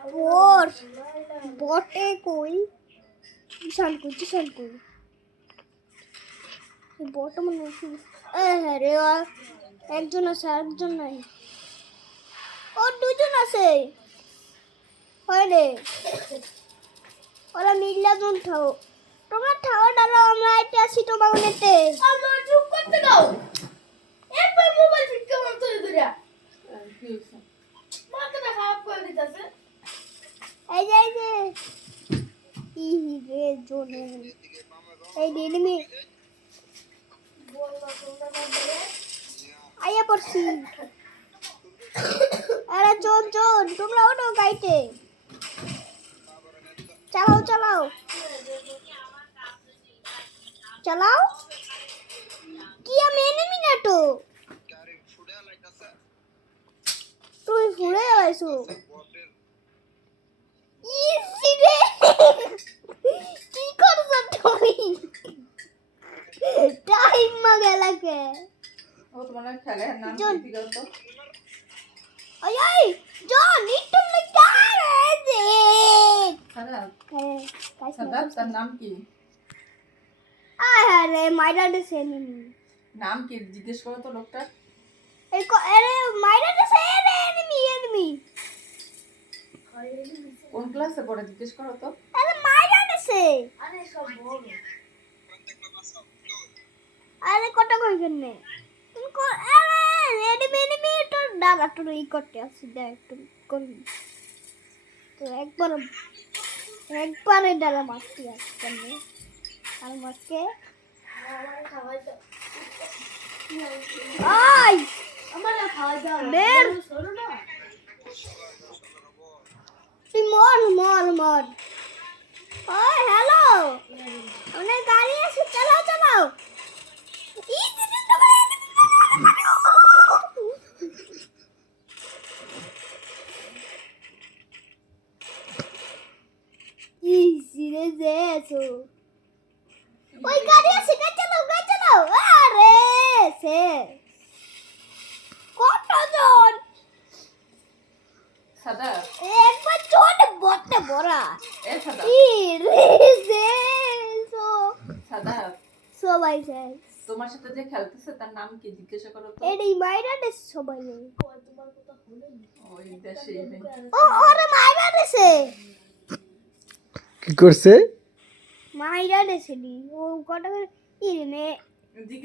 বট বটে কই কিষান কই বট মনে হ্যাঁ রে একজন আছে আরেকজন নাই ও দুজন আছে হয় রে ওরা মিল্লাজন থাও তোমরা থাও ডালো আমরা এটা আসি তোমার নেতে আমরা চুপ করতে দাও একবার মোবাইল ঠিক কেমন তুই ধরিয়া কি হইছে মাথাটা খারাপ করে দিতেছে এই যে ই রে জোনে এই এনিমি বলবা তোমরা বলবে আয়া পড়ছি আরে চোন তোমরা ওঠো গাইতে চালাও কি আমি এনিমি না তো তুই ফুড়ে আইছো ইসি রে কি করছ তুই টাইম মাগেলাকে ও তোমার খেলার নাম জন। কি বলো তো আই জন একটু লাগারে দে খারাপ হ্যাঁ সাদাব তার নাম কি আরে মাইরা দেছে এনিমি নাম কি জিজ্ঞেস করো তো লোকটা আরে মাইরা দেছে এনিমি কোন ক্লাসে পড়ে জিজ্ঞেস করো তো আরে মাইরা দেছে আরে সব বল আরে কটা কই গনে আরে এনিমি তো দাদা তো ই করতে আছে দেখ একটু করবি তো একবারে ডালা মারতে আসছে আর মাসকে আমার খাওয়াই দাও আই আমার খাওয়াই দাও বের শোনো না তুই মর ওই হ্যালো অনেক গাড়ি আছে চালাও ই দিদি তো ই সিরিয়াস ওই গাড়ি আছে গাড়ি চালাও আরে সে কতজন সাদাব একবার চোট বটে বড়া এ সাদাব ই রে সে সাদাব সবাই যায় তোমার সাথে যে খেলতেছে তার নাম কি জিজ্ঞেস করো তো এই মাইরা দেশ সবাই নেই তোমার কথা হলো ওই দেশে নেই ওরে মাইরা দেশে কি করছে মাইরা দেশে ও কটা ই নে জিজ্ঞেস